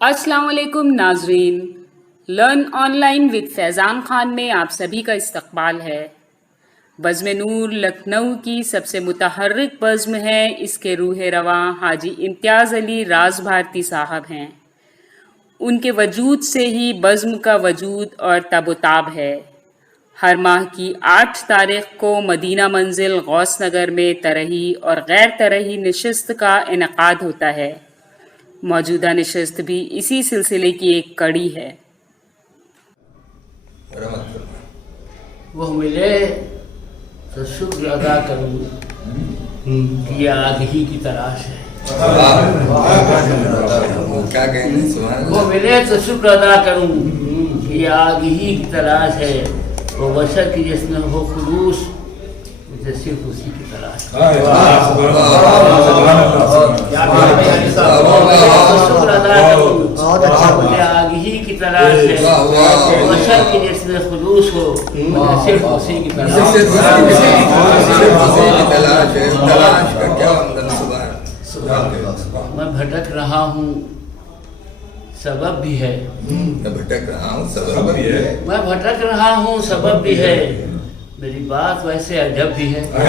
السلام علیکم ناظرین، لرن آن لائن وتھ فیضان خان میں آپ سبھی کا استقبال ہے۔ بزم نور لکھنؤ کی سب سے متحرک بزم ہے۔ اس کے روح رواں حاجی امتیاز علی راز بھارتی صاحب ہیں۔ ان کے وجود سے ہی بزم کا وجود اور تب و تاب ہے۔ ہر ماہ کی 8 تاریخ کو مدینہ منزل غوث نگر میں ترہی اور غیر ترہی نشست کا انعقاد ہوتا ہے۔ موجودہ نشست بھی اسی سلسلے کی ایک کڑی ہے۔ وہ ملے تو شکر ادا کروں کہ یہ آگہی کی تلاش ہے۔ وہ ملے تو شکر ادا کروں کہ یہ آگہی کی تلاش ہے۔ وہ بشر کی جس میں ہو خلوص، مجھے صرف اسی کی تلاش ہے۔ شکر ادا کروں مجھے آگہی کی تلاش ہے۔ بشر کی جس میں خلوص ہو، مجھے صرف اسی کی تلاش ہے۔ میں بھٹک رہا ہوں، سبب بھی ہے۔ میں بھٹک رہا ہوں، سبب بھی ہے۔ میری بات ویسے عجب بھی ہے۔ میں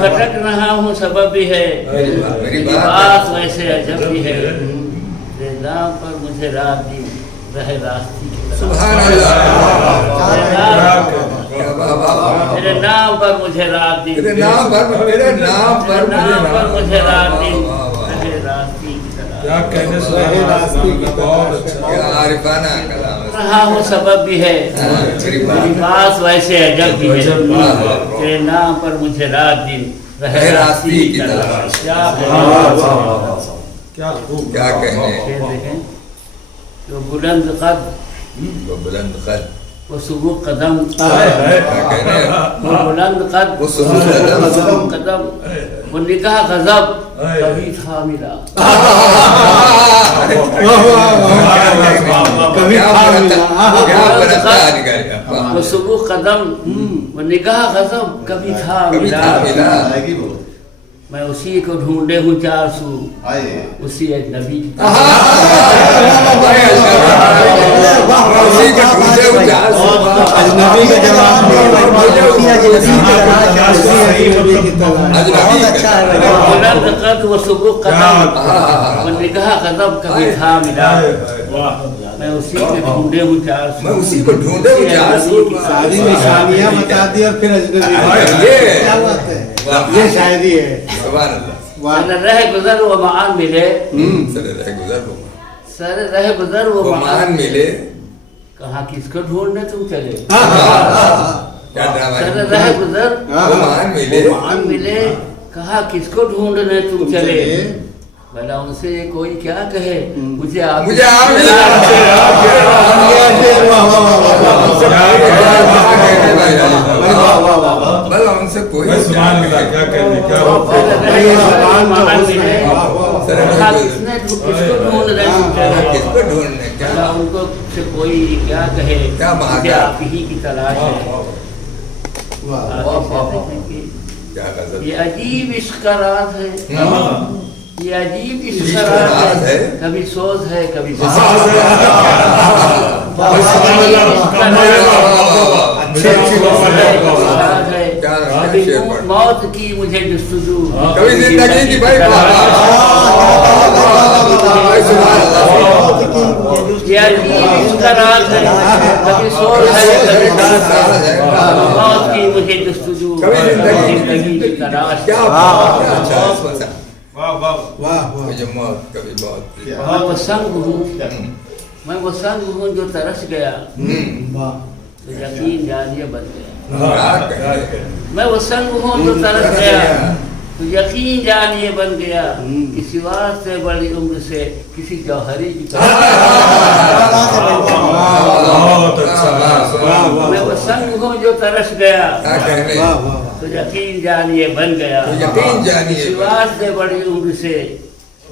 بھٹک رہا ہوں، سبب بھی ہے۔ میری بات ویسے عجب بھی ہے۔ تیرے نام پر مجھے رات دی رہے راستی کی طرح۔ تیرے نام پر مجھے رات دی، تیرے نام پر مجھے رات دی رہے راستی کی طرح۔ رہا ہوں، سبب بھی ہے۔ میری بات ویسے عجب بھی ہے۔ تیرے نام پر مجھے رات دن رہے راستی کی طرح۔ کیا کہنے، جو بلند قد، وہ سبوک قدم، وہ بلند قد، وہ سبوک قدم، وہ نگاہ غضب کبھی تھا ملا۔ وہ سبوک قدم، وہ نگاہ غضب کبھی تھا ملا۔ میں اسی کو ڈھونڈے ہوں چار سو، اسی اجنبی کی بلند قد، وہ سبوک قدم، وہ نگاہ غضب کبھی تھا ملا۔ میں اسی کو ڈھونڈے ہوں چار سو، ساری نشانیاں بتا دی اور پھر اجنبی۔ کیا بات ہے، یہ شاعری ہے۔ سر رہ گزر وہ معان ملے، سر رہ گزر وہ معان ملے، کہاں کس کو ڈھونڈنے تم چلے۔ سر رہ گزر وہ معان ملے، کہاں کس کو ڈھونڈنے تم چلے۔ بھلا ان سے کوئی کیا کہے، مجھے آپ ان سے کوئی ان کو سے کوئی کیا کہے، مجھے آپ ہی کی تلاش ہے۔ یہ عجیب عشق کا راز ہے، یہ عجیب عشق کا راز ہے، کبھی سوز ہے کبھی موت کی مجھے جستجو، کبھی زندگی کی بھائی یہ عجیب عشق کا راز ہے، کبھی سوز ہے کبھی موت کی مجھے جستجو، زندگی کی تلاش۔ میں وہ سنگ ہوں، میں وہ سنگ ہوں جو ترس گیا، تو یقین جانیے بن گیا۔ میں وہ سنگ ہوں جو ترس گیا، تو یقین جانیے بن گیا۔ کسی واسطے بڑی عمر سے کسی جوہری کی طرح۔ میں وہ سنگ ہوں جو ترس گیا، تو یقین جانیے بن گیا۔ کسی واسطے بڑی عمر سے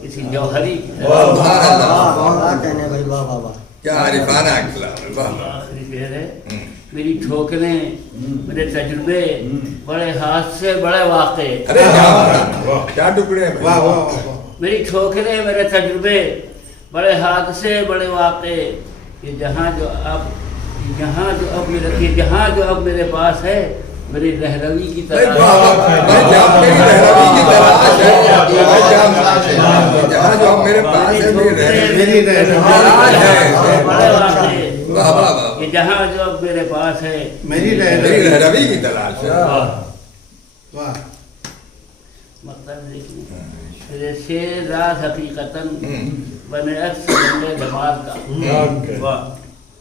کسی جوہری کی طرح۔ کیا عارفانہ کلام۔ آخری شعر ہے، میری ٹھوکریں، میرے تجربے، بڑے حادثے، بڑے واقعے، کیا ٹکڑے ہیں، میری ٹھوکریں میرے تجربے بڑے حادثے بڑے واقع یہ جہاں جو اب میرے پاس ہے میری رہروی کی بھائی طرح بھائی جب میری رہروی کی تلاش ہے جہاں جو میرے پاس ہے میری رہروی ہے بڑے واقع واہ واہ واہ یہ جہاں جو اب میرے پاس ہے میری میری رہروی کی تلاش ہے واہ مطلب دیکھیں میرے شیر راز حقیقتاً بنے عکس رنگ جمال کا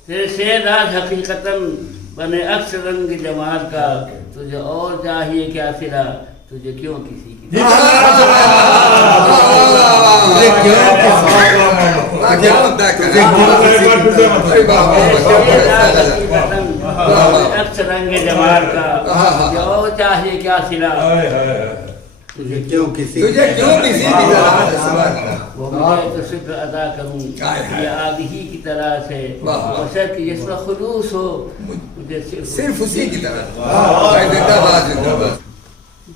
تیرے شیر راز حقیقتاً بنے عکس رنگ جمال کا تجھے اور چاہیے کیا سلا تجھے کیوں کسی کی عکس رنگ جمال کا تجھے اور چاہیے کیا سلا تجھے کیوں کسی کی تلاش ہے وہ مجھے تو شکر ادا کروں یہ آگہی کی طرح سے بشر کی جس میں خلوص ہو مجھے صرف اسی کی طرح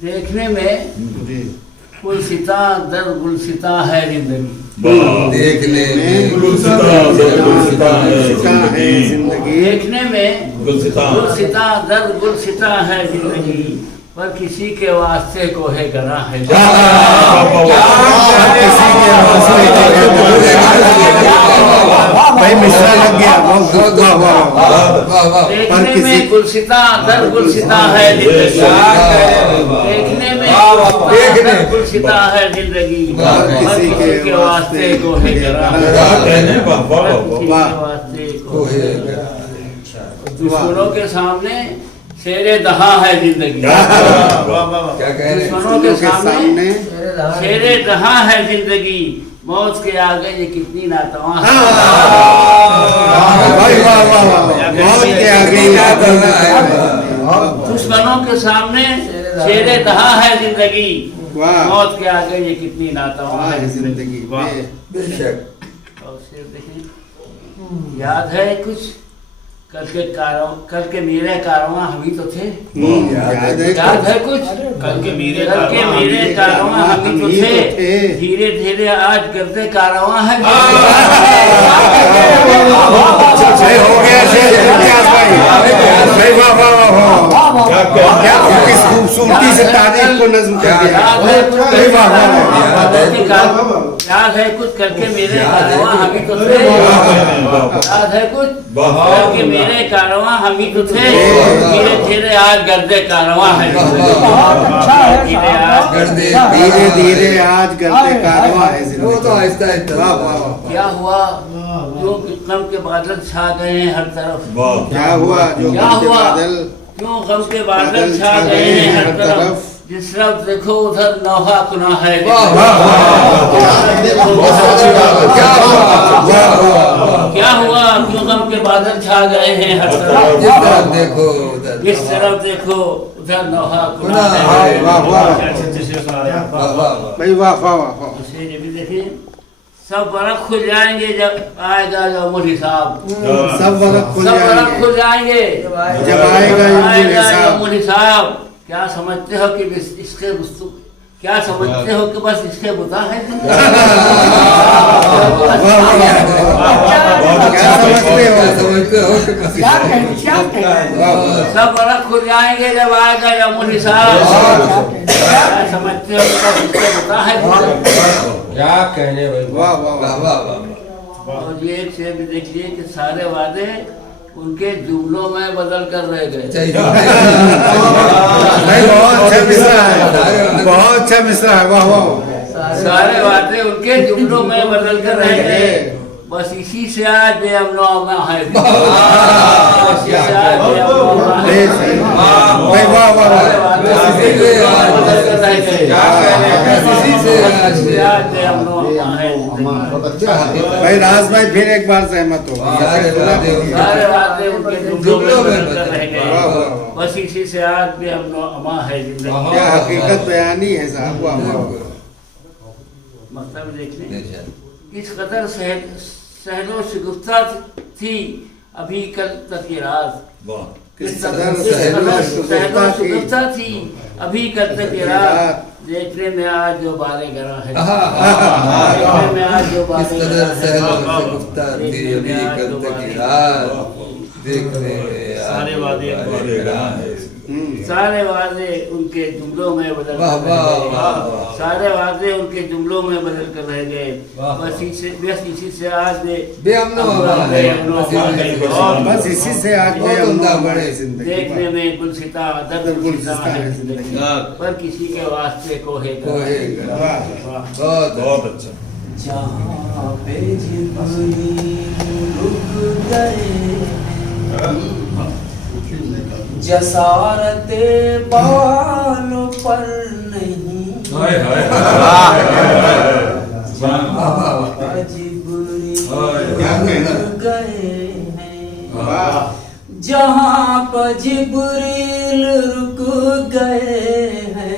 دیکھنے میں گلستاں در گلستاں ہے زندگی دیکھنے میں ہے زندگی دیکھنے میں گلستاں در گلستاں ہے زندگی پر کسی کے واسطے کو ہے گناہ ہے بھائی مصرع لگ گیا دیکھنے میں گلستاں در گلستاں ہے زندگی دیکھنے میں گلستاں ہے زندگی پر کسی کے واسطے کو ہے گناہ کسی کے واسطے کو ہے دشمنوں کے سامنے شیر دہاں ہے زندگی دشمنوں کے سامنے شیر دہاں ہے زندگی موت کے آگے یہ کتنی ناتواں ہے دشمنوں کے سامنے شیر دہاں ہے زندگی موت کے آگے یہ کتنی ناتواں ہے زندگی بے شک اور شیر دیکھیں یاد ہے کچھ کل کے میرے کارواں ہم ہی تو تھے یاد ہے کچھ کل کے میرے کارواں ہم ہی تو تھے دھیرے دھیرے آج گردے کارواں ہیں ہو گیا کس خوبصورتی سے تاریخ کو نظم کر دیا یاد ہے کچھ کر کے میرے کارواں ہم ہی تو تھے یاد ہے کچھ کر کے میرے کارواں ہم ہی تو تھے دھیرے دھیرے آج گردے کارواں ہے دھیرے دھیرے آج گردے کارواں ہے وہ تو آہستہ آہستہ کیا ہوا جو غم کے بادل چھا گئے ہیں ہر طرف کیا ہوا جو بادل کیوں غم کے بادل چھا گئے ہیں ہر طرف جس طرف دیکھو ادھر نوحہ کنا ہے کیا ہوا کیوں غم کے بادل چھا گئے ہیں ہر طرف جس طرف دیکھو ادھر نوحہ کنا ہے بھائی واہ واہ واہ اسے یہ بھی دیکھیں سب ورق کھل جائیں گے جب آئے گا یوم الحساب سب ورق کھل جائیں گے جب آئے گا یوم الحساب کیا سمجھتے ہو کہ اس کے کیا سمجھتے ہو کہ بس اس کے بتا ہے سب ورق کھل جائیں گے جب آئے گا یوم الحساب کیا سمجھتے ہو کہ بس اس کے بتا ہے کیا کہنے اور یہ ایک شعر بھی دیکھیے کہ سارے وعدے ان کے جملوں میں بدل کر رہ گئے بہت اچھا مصرع ہے واہ واہ سارے وعدے ان کے جملوں میں بدل کر رہ گئے بس اسی سے آج بے امن و امان ہے بھائی راز بھائی پھر ایک بار سہمت ہو سارے وعدے ان کے جملوں میں بدل کر رہ گئے بس اسی سے آج بے امن و امان ہے زندگی کیا حقیقت بیانی ہے صاحب مطلب دیکھ لیں کس قدر سہل و شگفتہ تھی ابھی کل تک یہ راز کس قدر سہل و شگفتہ تھی ابھی کل تک یہ راز देखने में आज जो बारे गरा है, हाँ, देखने में आज जो किस बारे तरह गरा सहलों है, से गुफ्तार थी अभी कल तक की रात, देखने में सारे वादे सारे वादे उनके जुमलों में बदल वाह, कर वाह, रह गए। वाह, वाह। सारे वादे उनके जुमलों में बदल कर रह गए। बस इसी से आज बेअमनो हवा है, बस इसी से आज बहुत उम्दा बड़े जिंदगी देखने में गुलसिता दर्द गुलसिता है जिंदगी, पर किसी के वास्ते कोहेगा। कोहेगा। वाह। बहुत अच्छा जहाँ पे जिब्रील रुक गए, जसारते बालों पर नहीं, जहाँ जिब्रील रुक गए हैं, जहाँ पर जिब्रील रुक गए हैं,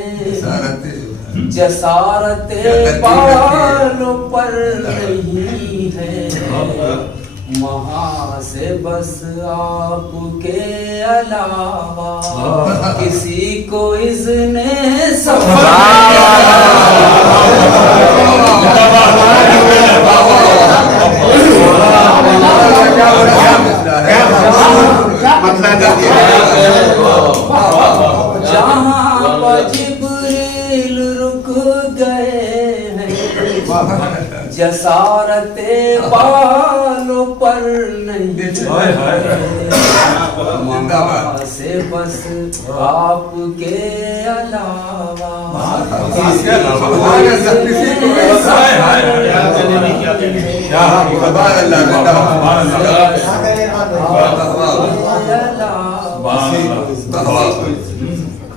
जसारते बालों पर नहीं है, वहाँ से बस आपके अलावा किसी को इज़्ने सफर जहाँ पर जिब्रील रुक गए हैं, जसारते बालों पर नहीं, वहाँ से बस आपके अलावा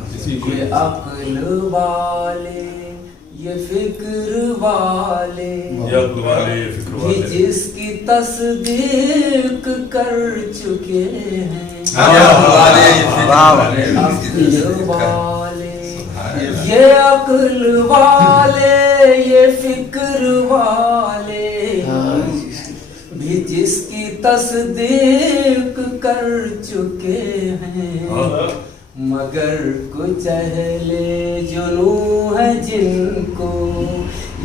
किसी को ये अक्ल वाले ये फिक्र वाले भी जिसकी तस्दीक कर चुके हैं, ये अक्ल वाले ये फिक्र वाले भी जिसकी तस्दीक कर चुके हैं, मगर कुछ अहले जुनू है जिनको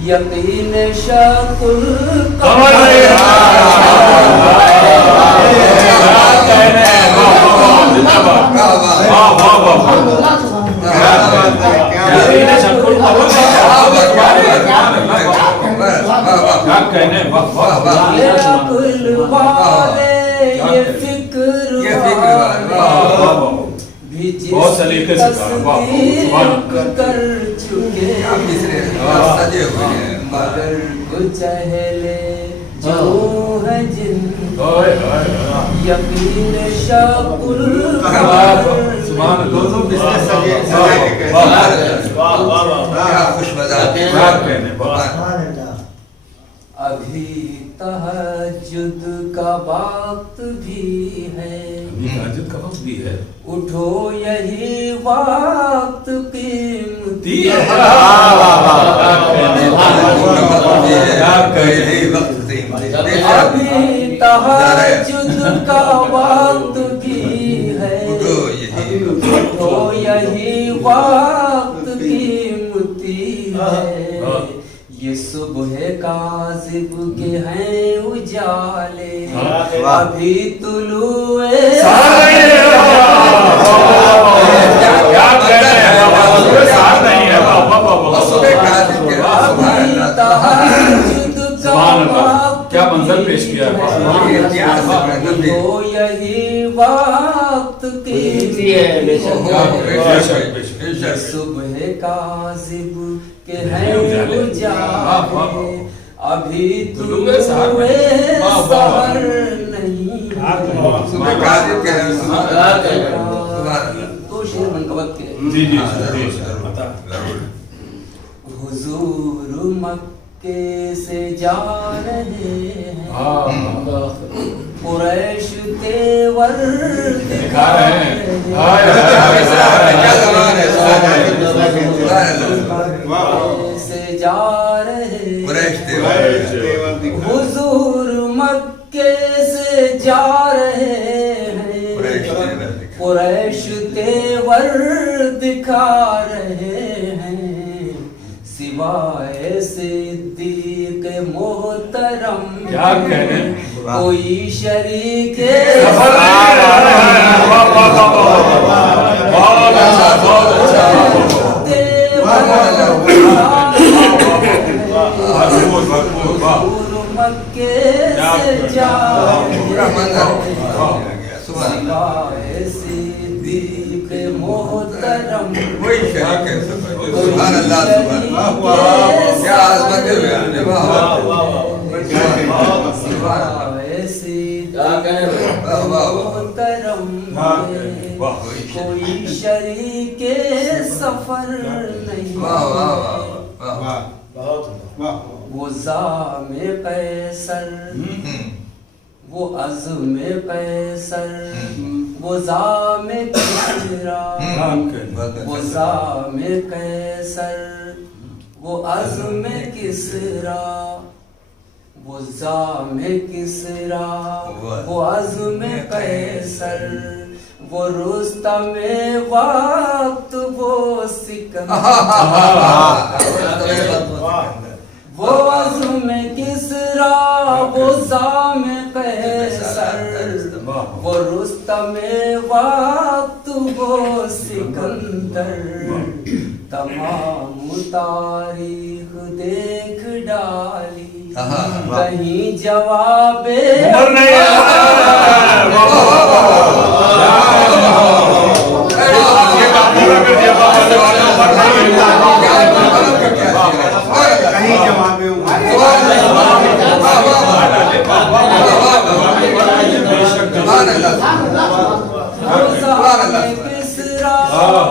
यकीन शकुल ये अक्ल वाले ये फिक्र वाले भी बहुत सलीके से कहा, कर चुके मगर कुछ अहले जो है जिन यकीन शकुल अभी तहज्जुद का वक्त भी है, उठो यही वक्त कीमती है, अभी तहज्जुद का वक्त भी है, उठो यही वक्त कीमती है, ये सुबह काज़िब के हैं उजाले, अभी तुलुए क्या मंजर पेश किया है, यही वक्त की सुबह काज़िब के हैं उजाले, अभी तुलुए सहर नहीं, तो शेर मनकबत के हुजूर मक्के से जा रहे हैं, कुरैश तेवर दिखा रहे हैं, से जा रहे हुजूर मक्के से जा रहे हैं, कुरैश तेवर दिखा रहे हैं, सिवाय सिद्दीक मोहतरम क्या कहने कोई शरीक मक्के से सिवाय सिद्दीक मोहतरम वही क्या कह सकते हैं सुभान अल्लाह क्या आज़मत है यार वाह सिवाय सिद्दीक मोहतरम कोई शरीक सफर नहीं वो ज़ामे कैसर वो अज़्मे कैसर वो ज़ामे किसरा वो ज़ामे कैसर वो अज़्मे किसरा वो ज़ामे किसरा वो अज़्मे कैसर वो रुस्तमे वक्त वो सिकंदर वो अज़्मे किसरा वो ज़ामे कैसर वो रुस्तमे वक्त वो सिकंदर तमाम तारीख देख डाली कहीं जवाबे कहीं जवाब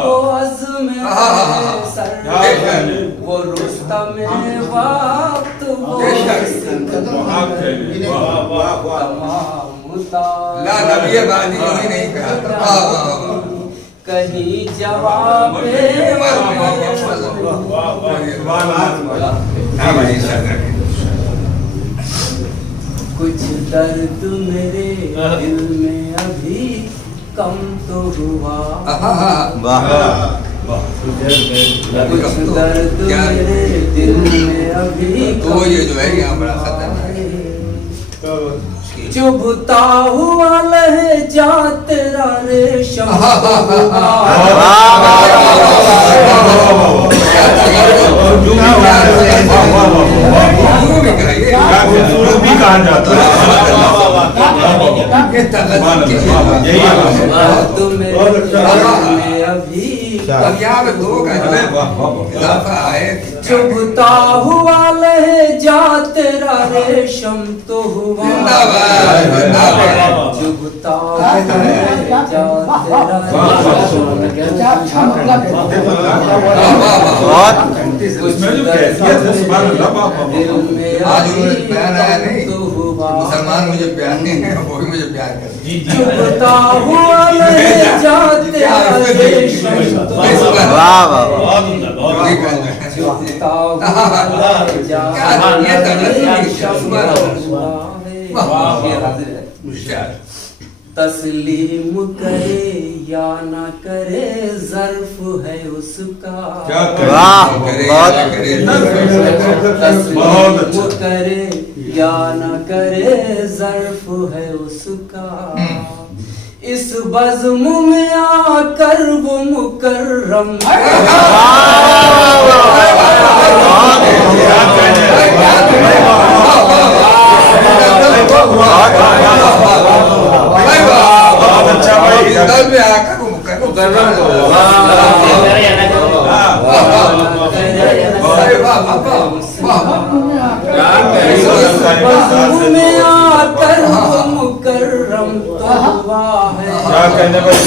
वो अज़्मे कैसर वो रुस्तमे वक्त वो ला नबी बानी ही नहीं कहा कहीं जवाब कुछ दर्द मेरे दिल में अभी कम तो हुआ कुछ दर्द मेरे दिल में अभी तो ये जो है यहाँ बड़ा खतरनाक है चुभता हुआ लहजा तेरा रेशम भी कहा जाता है अभी अब यहाँ पे दो का इजाफा है चुभता हुआ लहजा तेरा रेशम तो हुआ चुभता हुआ लहजा तेरा आज उन्होंने प्यार आया नहीं मुसलमान मुझे प्यार नहीं है वो भी मुझे प्यार कर चुभता हुआ लहजा तेरा रेशम तस्लीम करे या न करे ज़र्फ है उसका तस्लीम करे या न करे ज़र्फ है उसका इस बज़्म में आकर वो मुकर्रम अच्छा भाई में आकर वो मुकर्रम में आकर वो मुकर्रम तो हुआ है क्या कहने भाई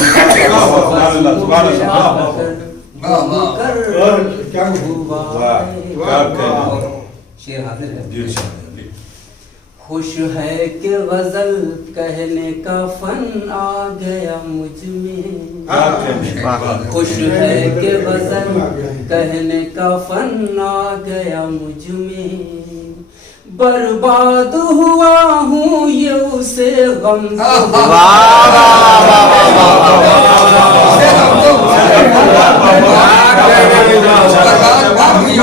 क्या हुआ शेर हाजिर है खुश है कि गजल कहने का फन आ गया मुझ में खुश है कि गजल कहने का फन आ गया मुझ में बर्बाद हुआ हूँ ये उसे गम ये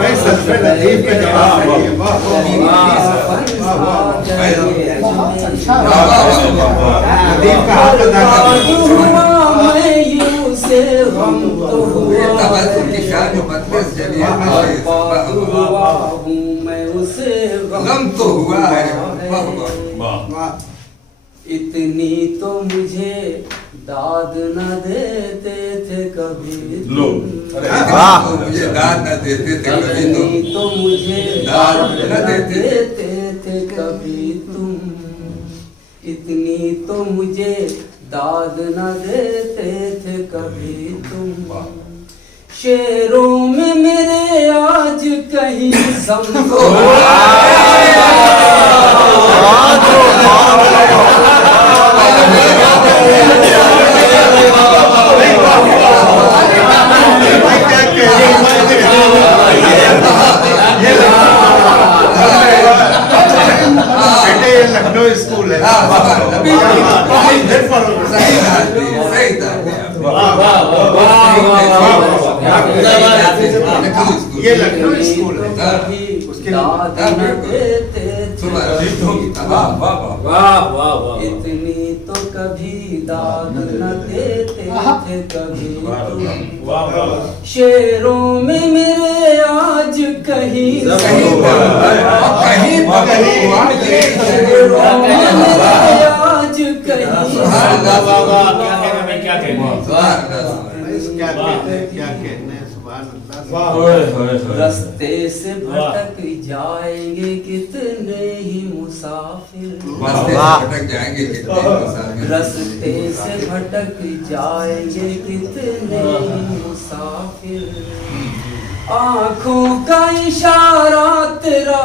भाई सच में लतीफ का जवाब है ये। वाह लतीफ का हाथ अदा मैं यूं से गम तो हुआ की शान जो मतलस जरिए हुआ हूँ मैं उसे गम तो हुआ है। वाह इतनी तो मुझे दाद न देते थे कभी लो, तुम। तो मुझे दाद न देते थे कभी इतनी तुम। तो मुझे दाद दाद न न देते देते थे कभी तुम। इतनी तो मुझे दाद न देते थे कभी तुम। शेरों में मेरे आज कहीं समझो लखनऊ स्कूल है। ये लखनऊ स्कूल है। उसके दाद न देते थे इतनी तो कभी दाद न देते थे कभी तुम। शेरों में मेरे आज कहीं कहीं शेरों में मेरे आज क्या कहने हैं सुभान अल्लाह। रस्ते से भटक जाएंगे कितने ही मुसाफिर भटक जाएंगे कितने मुसाफिर। रस्ते से भटक जाएंगे कितने ही मुसाफिर। आँखों का इशारा तेरा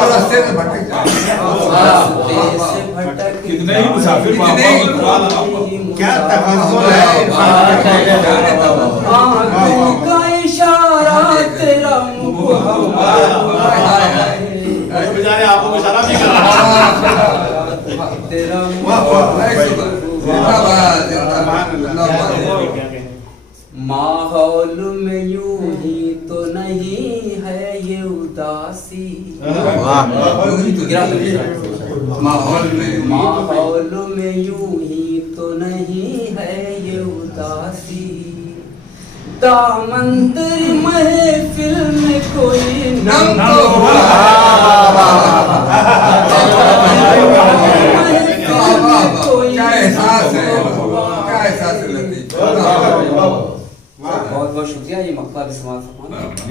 रास्ते में भटक जाएंगे कितने ही मुसाफिर क्या तवज्जो है। आँखों का इशारा तेरा बेचारे आपको इशारा भी कर रहा तेरा माहौल में यूं ही तो नहीं है ये उदासी। माहौल में यूं ही तो नहीं है ये उदासी। दामन तेरी महफिल में कोई नम तो क्या एहसास है, क्या एहसास है लतीफ। बहुत बहुत शुक्रिया। ये मक्ता भी समाज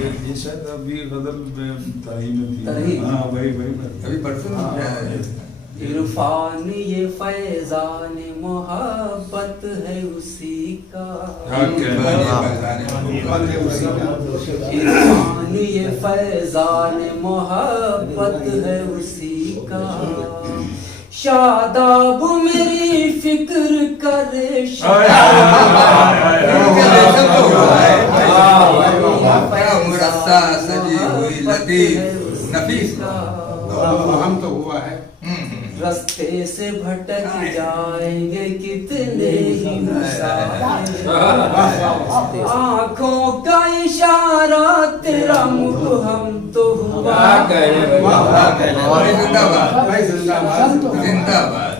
ये शायद अभी गजल में तरही में थी। तरही। हाँ वही अभी परसों इरफान ये फैजान मोहब्बत है उसी का। इरफान ये फैजान मोहब्बत है उसी का। शादाब मेरी फिक्र करे मुरस्सा सजी हुई लतीफ नफीस हम तो हुआ है। रस्ते से भटक जाएंगे कितने ही मुसाफिर। आँखों का इशारा तेरा मुख हम तो हुआ। जिंदाबाद।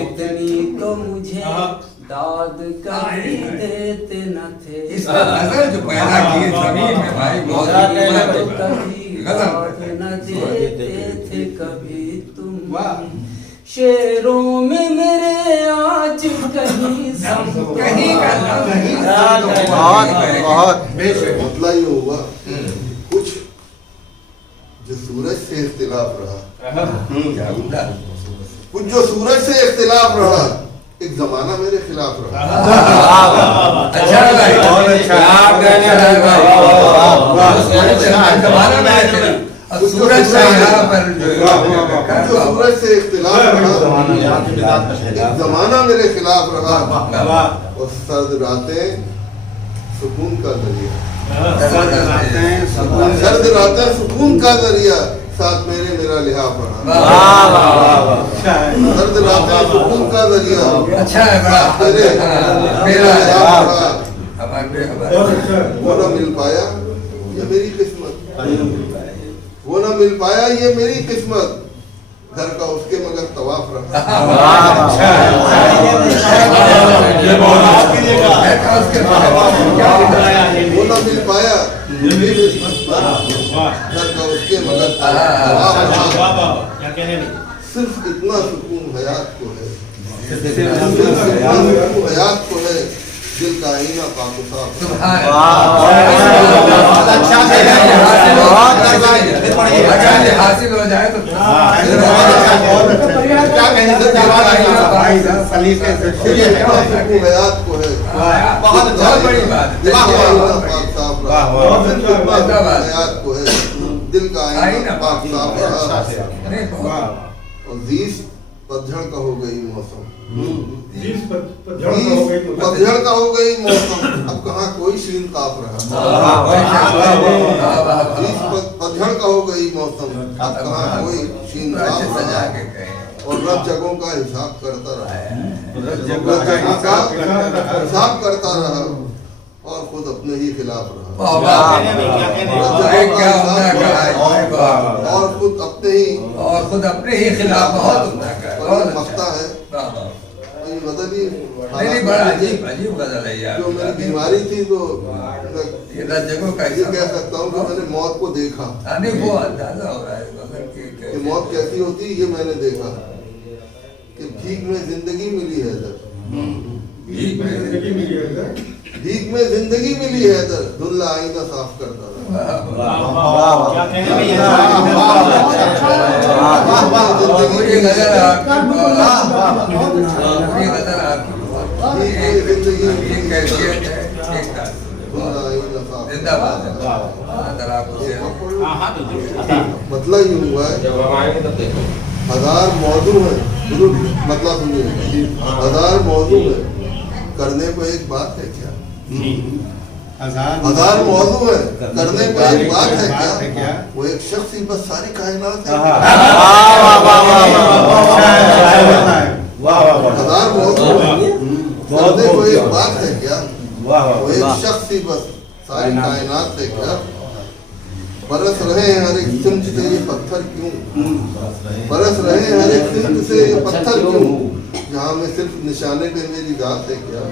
इतनी तो मुझे दाद कभी देते न थे। इसका गजल जो पैदा की जमीन में भाई बहुत कभी दाद न देते थे कभी तुम। शेरों में मेरे आज कहीं बहुत बेशक मतलब ये हुआ कुछ जो सूरज से इख्तिलाफ रहा, कुछ जो सूरज से इख्तिलाफ रहा, एक जमाना मेरे खिलाफ रहा। अच्छा सूरज से यहाँ पर जो सूरज से इख्तिलाफ रहा, एक जमाना मेरे खिलाफ रहा, और सर्द रातें सुकून का जरिया। सर्द रातें सुकून का जरिया, साथ मेरे मेरा लिहाफ रहा। सर्द रातें सुकून का जरिया, अच्छा है बड़ा मेरे मेरा लिहाफ रहा। बहुत अच्छा है। वो ना मिल पाया ये मेरी किस्मत, वो ना मिल पाया ये मेरी किस्मत, घर का उसके मगर तवाफ रहा। वो ना मिल पाया ये मेरी किस्मत, घर का उसके मगर तवाफ रहा। सिर्फ इतना सुकून हयात को है, सिर्फ इतना सुकून हयात को है, दिल का आईना पाक साफ। हासिल हो जाए तो हयात को है, बहुत बड़ी बात दिल का आईना पाक साफ रहा। हयात को है, दिल का आईना पाक साफ रहा। और जीस पतझड़ का हो गई मौसम, पतझड़ का हो गई मौसम, अब कहाँ कोई शीन ताप रहा। पतझड़ का हो गई मौसम, अब कहाँ कोई शीन ताप रहा। और रब जगहों का हिसाब करता रहा, रब जगहों का हिसाब करता रहा, और खुद अपने ही खिलाफ रहा। और खुद अपने ही खिलाफ बहुत मकता है। गजल ही बड़ा अजीब गजल है यार। जो मेरी बीमारी थी तो ये जगहों का ये कह सकता हूँ कि मैंने मौत को देखा, नहीं वो अंदाजा हो रहा है कि मौत कैसी होती है ये मैंने देखा, कि भीख में जिंदगी मिली है इधर, भीख में जिंदगी मिली है इधर, धुंधला आईना साफ करता रहा। मतलब यूँ हुआ है, हजार मौजू है, मतलब सुनिए, हजार मौजू है, करने को एक बात है क्या, हजार मौजू है, करने को एक बात है क्या, वो एक शख्स ही बस सारी कायनात है। हजार मौजू है, करने को एक बात है क्या, वो एक शख्स ही बस सारी कायनात है क्या। बरस रहे हैं हर एक सिमत से ये पत्थर क्यों, बरस रहे हैं हर एक सिमत से ये पत्थर क्यों, जहाँ में सिर्फ निशाने पे मेरी जात है क्या।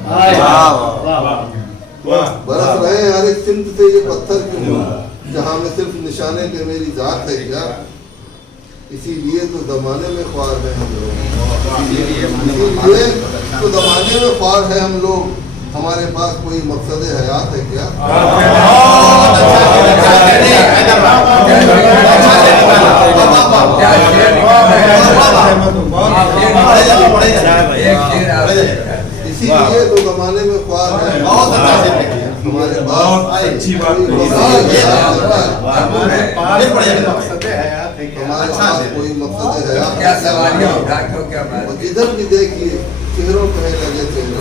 बरस रहे हैं हर एक सिमत से ये पत्थर क्यों, जहाँ में सिर्फ निशाने पे मेरी जात है क्या। इसीलिए तो जमाने में ख्वार है हम लोग, इसीलिए तो जमाने में ख्वार है हम लोग, हमारे पास कोई मकसद हयात है क्या। इसीलिए तो जमाने में ख्वार है हमारे पास अच्छी बात कोई मकसद हयात। इधर भी देखिए चेहरों पे है लगे चेहरे,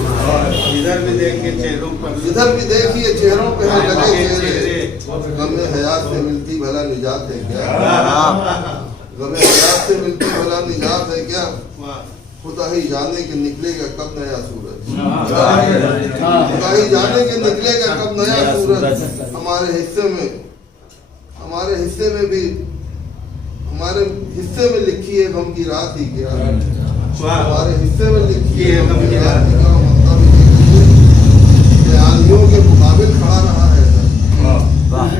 इधर भी देखिए चेहरों पर, इधर भी देखिए चेहरों पे है लगे चेहरे, गमे हयात से मिलती भला निजात है क्या, गमे हयात से मिलती भला निजात है क्या। खुदा ही जाने के निकलेगा कब नया सूरज, खुदा ही जाने के निकलेगा कब नया सूरज। हमारे हिस्से में लिखी है गम की रात ही क्या, हमारे हिस्से में लिखी है गम की रात ही क्या। मतलब बयानियों के मुकाबिल खड़ा रहा है इधर,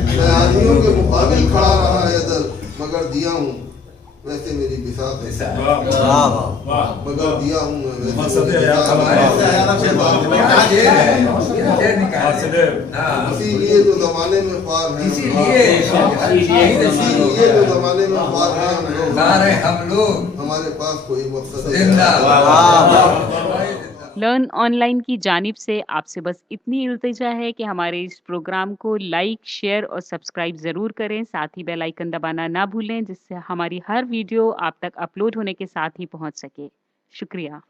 बयानियों के मुकाबिल खड़ा रहा है इधर, मगर दिया हूँ वैसे मेरी बिसात है, मगर दिया हूँ मैं वैसे इसीलिए तो जमाने में ख्वार है, इसीलिए तो जमाने में ख्वार है हम लोग, हमारे पास कोई मकसद है। लर्न ऑनलाइन की जानिब से आपसे बस इतनी इल्तिजा है कि हमारे इस प्रोग्राम को लाइक, शेयर और सब्सक्राइब ज़रूर करें। साथ ही बेल आइकन दबाना ना भूलें, जिससे हमारी हर वीडियो आप तक अपलोड होने के साथ ही पहुंच सके। शुक्रिया।